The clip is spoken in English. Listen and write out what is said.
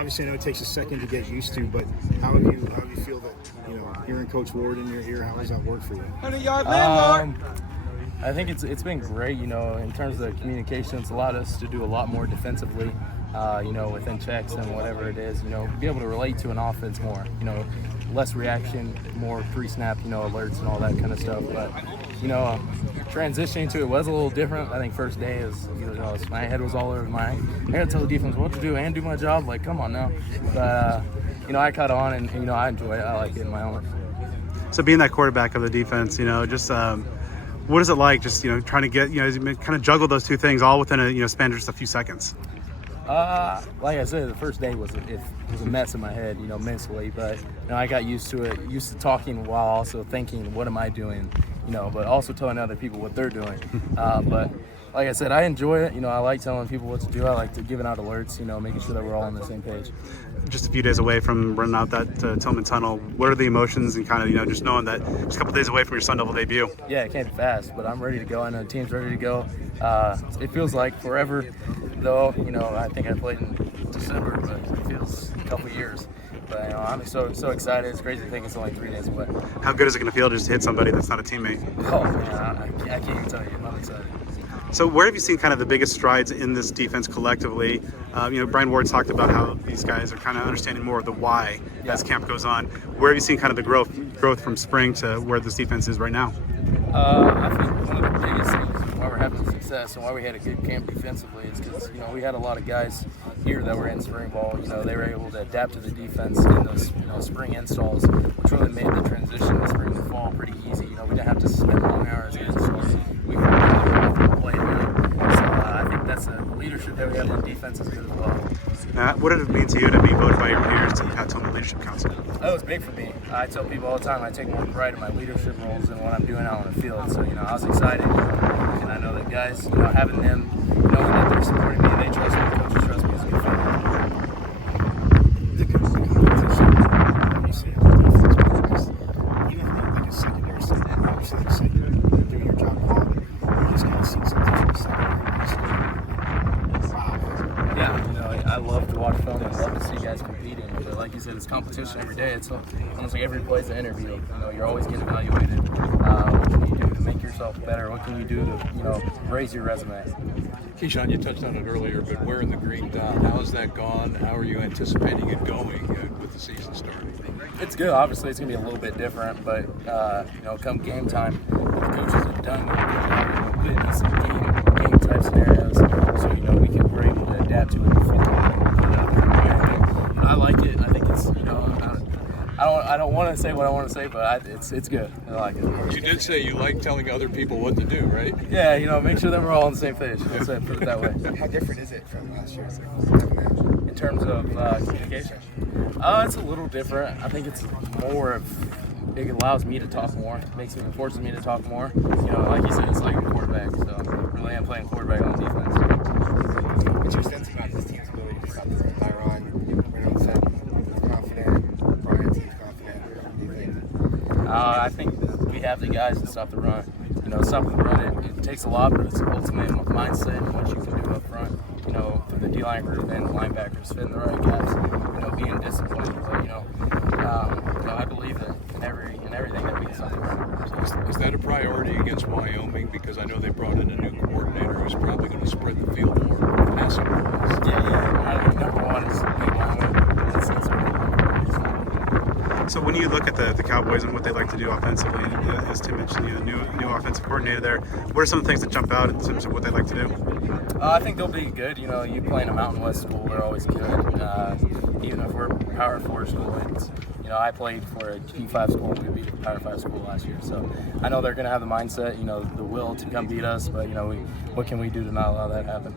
obviously I know it takes a second to get used to, but how do you feel that, hearing Coach Ward in your ear, how does that work for you? 100-yard landmark. I think it's been great, in terms of the communication. It's allowed us to do a lot more defensively, within checks and whatever it is, be able to relate to an offense more, less reaction, more pre-snap, alerts and all that kind of stuff. But, transitioning to it was a little different. I think first day is, my head was all over I had to tell the defense what to do and do my job. Like, come on now. But, I caught on and, I enjoy it. I like it in my element. So being that quarterback of the defense, just what is it like just, trying to get, kind of juggle those two things all within a, span of just a few seconds? Like I said, the first day was a mess in my head, mentally, but I got used to it, used to talking while also thinking, what am I doing, but also telling other people what they're doing. But like I said, I enjoy it. I like telling people what to do. I like giving out alerts, making sure that we're all on the same page. Just a few days away from running out that Tillman tunnel, what are the emotions and kind of, just knowing that just a couple days away from your Sun Devil debut? Yeah, it came fast, but I'm ready to go. I know the team's ready to go. It feels like forever, though. I think I played in December, but it feels a couple years. But I'm so excited. It's crazy to think it's only 3 days away. How good is it going to feel to just hit somebody that's not a teammate? Oh, man, I can't even tell you. I'm excited. So where have you seen kind of the biggest strides in this defense collectively? Brian Ward talked about how these guys are kind of understanding more of the why as camp goes on. Where have you seen kind of the growth from spring to where this defense is right now? I think one of the biggest things why we're having success and why we had a good camp defensively is because we had a lot of guys here that were in spring ball. They were able to adapt to the defense in those spring installs, which really made the transition to spring to fall pretty easy. We didn't have to spend long hours in installs. We could play good. So I think that's a leadership that we have on defense is good as well. What did it mean to you to be voted by your peers to the Pat Tillman Leadership Council? That was big for me. I tell people all the time I take more pride in my leadership roles than what I'm doing out on the field. So, I was excited. And I know that guys, having them, knowing that they're supporting me, they trust me, coaches trust me, is good for me. The competition, obviously, on defense, because even like a secondary side, obviously, like I said, you're doing your job well, but you just kind of see some different secondary. Wow. Yeah, I love to watch film. I love to see guys competing. But like you said, it's competition every day. It's almost like every play is an interview. You're always getting evaluated. What can you do to make yourself better? What can you do to, raise your resume? Keyshaun, you touched on it earlier, but wearing the green dot, how has that gone? How are you anticipating it going with the season starting? It's good. Obviously, it's going to be a little bit different, but, come game time, the coaches have done a good job of game type scenarios, so, we're able to adapt to it before. I like it. I think it's, I don't want to say what I want to say, but it's good. I like it. You did say you like telling other people what to do, right? Yeah, make sure that we're all on the same page. Let's put it that way. How different is it from last year? In terms of communication, it's a little different. I think it's more of it allows me to talk more. It forces me to talk more. Like you said, it's like a quarterback. So really, I'm playing quarterback on defense. What's your sense about this team's ability to stop the Byron? Reynolds said he's confident. Brian seems confident. What do you think? I think we have the guys to stop the run. Stopping the run, it takes a lot, but it's ultimately mindset and what you can do up front. Through the D-line group and linebackers, fitting the right guys. Being disciplined. But I believe that in everything that we can stop the run. Is that a priority against Wyoming? Because I know they brought in a new coordinator who's probably going to spread the field more passing. Yeah. Number one is beat Wyoming. So when you look at the Cowboys and what they like to do offensively, as Tim mentioned, the new offensive coordinator there, what are some of the things that jump out in terms of what they like to do? I think they'll be good. You play in a Mountain West school, they're always good. Even if we're a Power 4 school, it's, I played for a G5 school and we beat a Power 5 school last year. So I know they're going to have the mindset, the will to come beat us, but, what can we do to not allow that to happen?